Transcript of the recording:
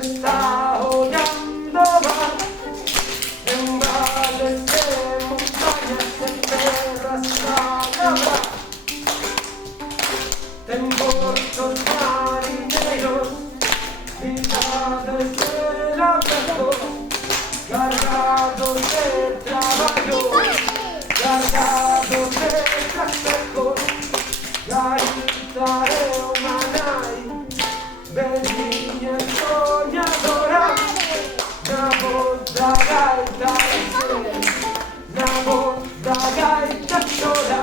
está hollando mar, en valles de montañas, en tierras palabras, en puertos marineros, ciudades del abrazo, cargados de trabajo, cargados de trastecos, garita e umanai, bellina soñadora, na voz da gaita na voz da gaita chora,